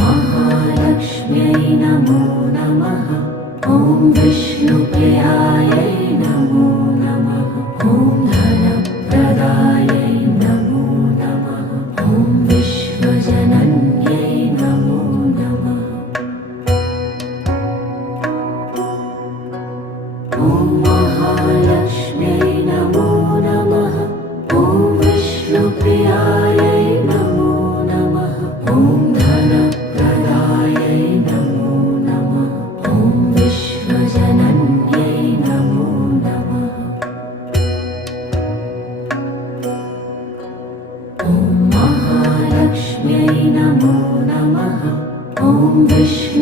महालक्ष्म्यै नमो नमः। ॐ विष्णुप्रियायै नमो नमः। ॐ धनप्रदायै नमो नमः। ॐ विश्वजनन्यै नमो नमः। ॐ महालक्ष्म्यै नमो नमः। ॐ विष्णुप्रियायै नमो नमः। ॐ धनप्रदायै नमो नमः। ॐ विश्वजनन्यै नमो नमः। ॐ महालक्ष्म्यै नमो नमः। ॐ विष्णु